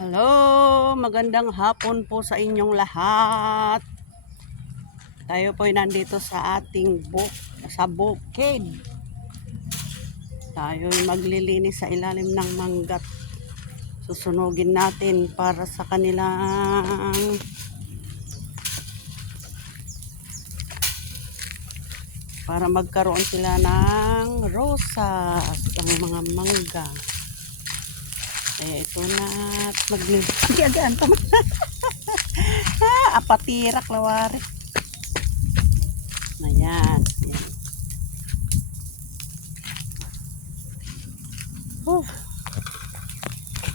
Hello, magandang hapon po sa inyong lahat. Tayo po ay nandito sa ating bukid. Tayo ay maglilinis sa ilalim ng manggat. Susunugin natin para sa kanilang para magkaroon sila ng rosas ng mga mangga. Ito na maglilinis. Ayan, tama. Apatirak lawari. Ayan.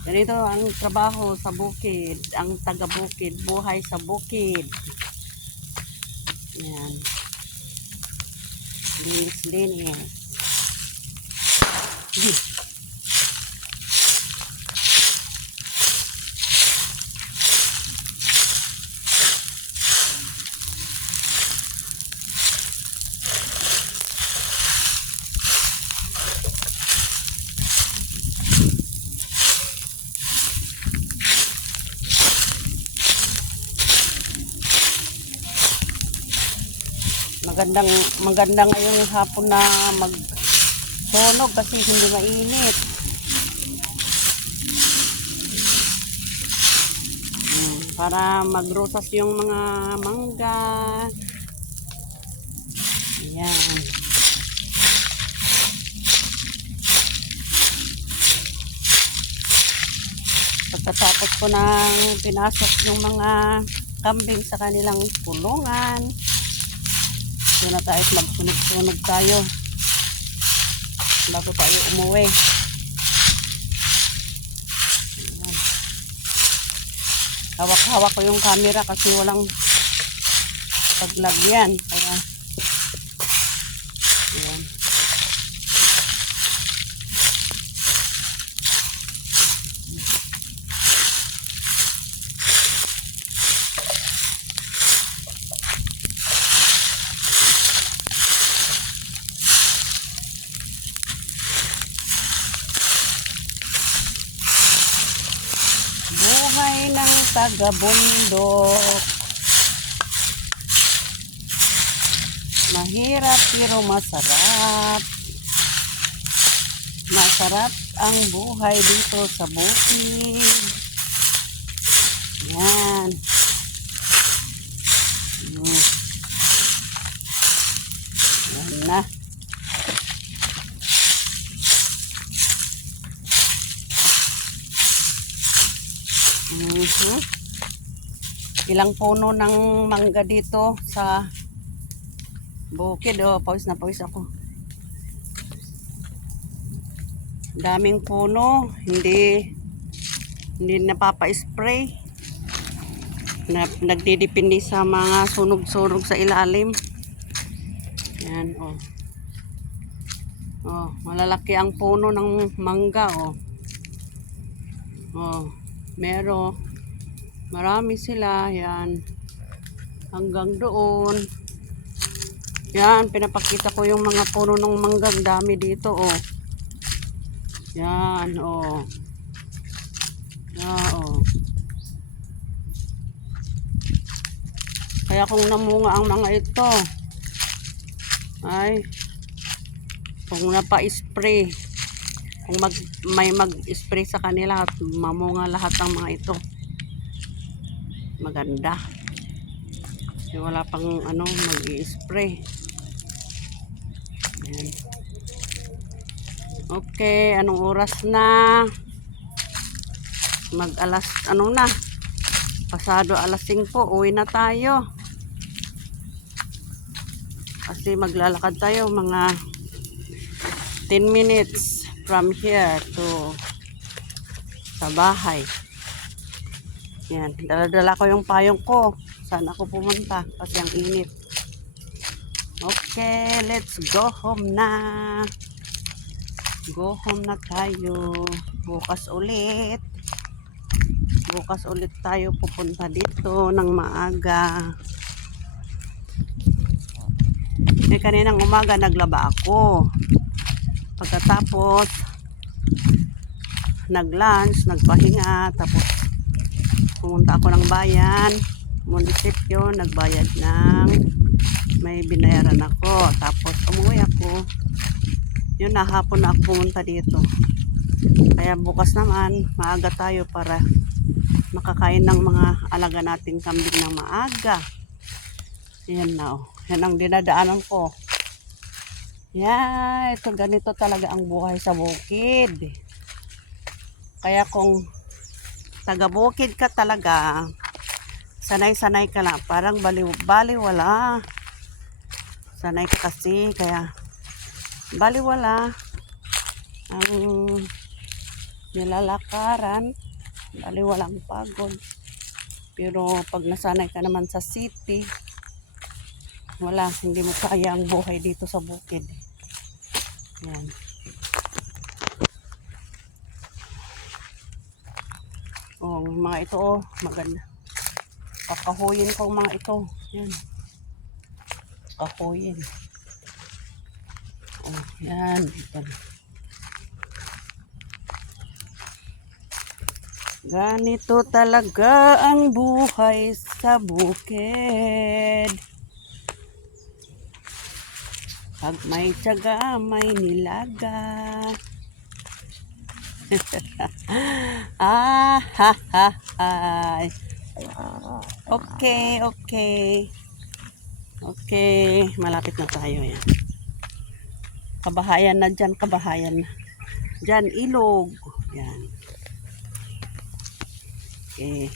Ganito ang trabaho sa bukid, ang taga-bukid, buhay sa bukid. Ayan. Linis. Maganda ngayong hapon na magsunog kasi hindi mainit. Para magrosas yung mga mangga. Ayan. Pagkatapos ko nang pinasok yung mga kambing sa kanilang kulungan, doon na tayo magsunog-sunog tayo bago tayo umuwi. Hawak-hawak ko yung camera kasi walang paglagyan. Kaya ayan. Buhay ng taga-bundok. Mahirap pero masarap. Masarap ang buhay dito sa bukid. Yan. Yan na. Ilang puno ng mangga dito sa bukid. Pawis na pawis ako. Daming puno, hindi napapa-spray. Nagdidepende sa mga sunog-sunog sa ilalim. Yan, malalaki ang puno ng mangga, marami sila, yan. Hanggang doon. Yan, pinapakita ko yung mga puno ng mangga, dami dito, Yan, Kaya kung namunga ang mga ito, ay, kung napa-spray, kung may mag-spray sa kanila at mamunga lahat ng mga ito, maganda. Kasi wala pang mag-i-spray. Ayan. Okay, anong oras na? Mag-alas, pasado alas 5, uwi na tayo. Kasi maglalakad tayo mga 10 minutes from here to sa bahay. Yan, dala-dala ko yung payong ko. Saan ako pumunta kasi ang init. Okay, let's go home na. Go home na tayo. Bukas ulit tayo pupunta dito ng maaga. Kaninang umaga naglaba ako. Pagkatapos nag-lunch, nagpahinga, tapos pumunta ako ng bayan, munisipyo, nagbayad ng may binayaran ako. Tapos umuwi ako. Yun na, hapon na ako pumunta dito. Kaya bukas naman, maaga tayo para makakain ng mga alaga nating kambing ng maaga. Yan na, oh. Yan ang dinadaanan ko. Yan, ito ganito talaga ang buhay sa bukid. Kaya kung taga-bukid ka talaga, sanay-sanay ka lang. Parang baliwala. Sanay ka kasi, kaya baliwala ang nilalakaran. Baliwalang pagod. Pero pag nasanay ka naman sa city, wala, hindi mo kaya ang buhay dito sa bukid. Yan. Oh, mga ito, oh, maganda. Kakahuyin ko mga ito. Yan. Kakahuyin. Oh, yan. Ito. Ganito talaga ang buhay sa bukid. Pag may tiyaga, may nilaga. Ah, ha, ha, ha. Okay, okay. Okay, malapit na tayo yan. Kabahayan na dyan, kabahayan na. Dyan, ilog. Yan. Okay.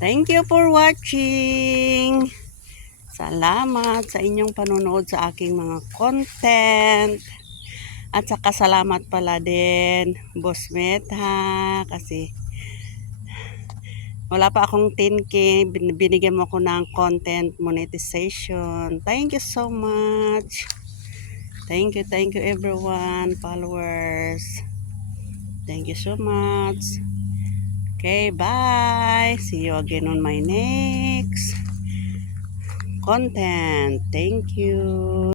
Thank you for watching. Salamat sa inyong panonood sa aking mga content. At saka salamat pala din, Boss Met, ha, kasi wala pa akong 10K, binigyan mo ako ng content monetization. Thank you so much. Thank you everyone, followers. Thank you so much. Okay, bye. See you again on my next content. Thank you.